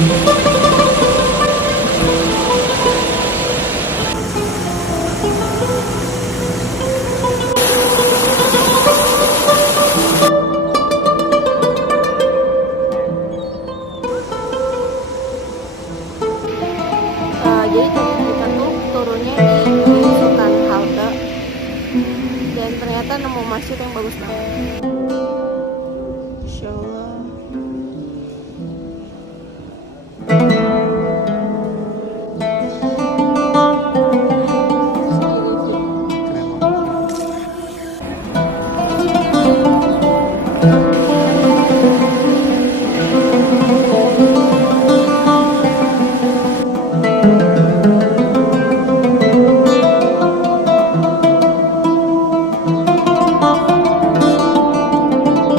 Jadi tadi kita tuh turunnya di Sultan Halte dan ternyata nemu masjid yang bagus banget. Insya Allah. Keren banget.